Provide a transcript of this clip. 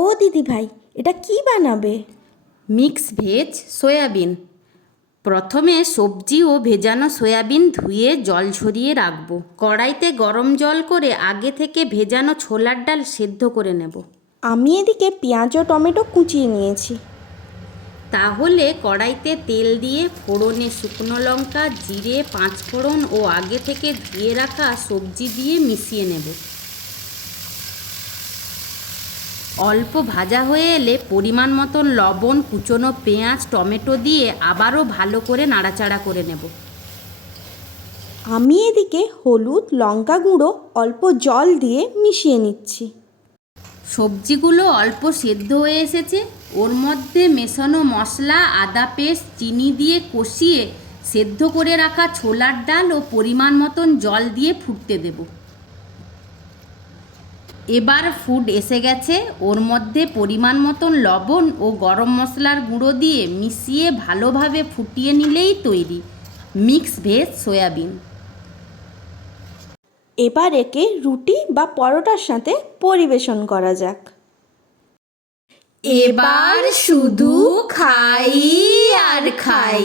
ও দিদি ভাই, এটা কি বানাবে? Mix veg soybean. প্রথমে সবজি ও ভেজানো সয়াবিন ধুয়ে জল ঝরিয়ে রাখবো। কড়াইতে গরম জল করে আগে থেকে ভেজানো ছোলার ডাল সেদ্ধ করে নেব। আমি এদিকে পেঁয়াজ ও টমেটো কুচিয়ে নিয়েছি। তাহলে কড়াইতে তেল দিয়ে ফোড়নে শুকনো লঙ্কা, জিরে, পাঁচফোড়ন ও আগে থেকে ধুয়ে রাখা সবজি দিয়ে মিশিয়ে নেব। অল্প ভাজা হয়ে এলে পরিমাণ মতন লবণ, কুচনো পেঁয়াজ, টমেটো দিয়ে আবারও ভালো করে নাড়াচাড়া করে নেব। আমি এদিকে হলুদ, লঙ্কা গুঁড়ো অল্প জল দিয়ে মিশিয়ে নিচ্ছি। সবজিগুলো অল্প সেদ্ধ হয়ে এসেছে। ওর মধ্যে মেশানো মশলা, আদা পেস্ট, চিনি দিয়ে কষিয়ে সেদ্ধ করে রাখা ছোলার ডাল ও পরিমাণ মতন জল দিয়ে ফুটতে দেব। এবার ফুট এসে গেছে। ওর মধ্যে পরিমাণ মতন লবণ ও গরম মশলার গুঁড়ো দিয়ে মিশিয়ে ভালোভাবে ফুটিয়ে নিলেই তৈরি মিক্স ভেজ সয়াবিন। এবার একে রুটি বা পরোটার সাথে পরিবেশন করা যাক। এবার শুধু খাই আর খাই।